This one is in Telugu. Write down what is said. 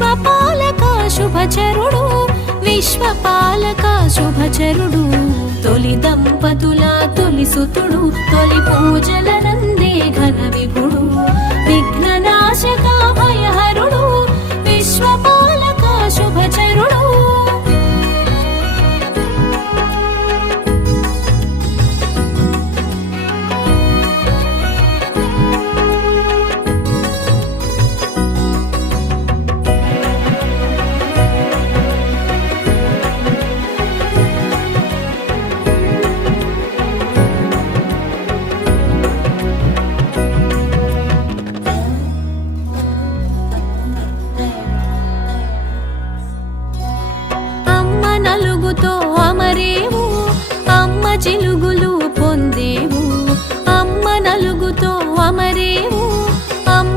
విశ్వపాలక శుభచరుడు విశ్వపాలక శుభచరుడు తొలి దంపతుల తొలి సుతుడు తొలి పూజల నందే ఘన విభుడు విఘ్న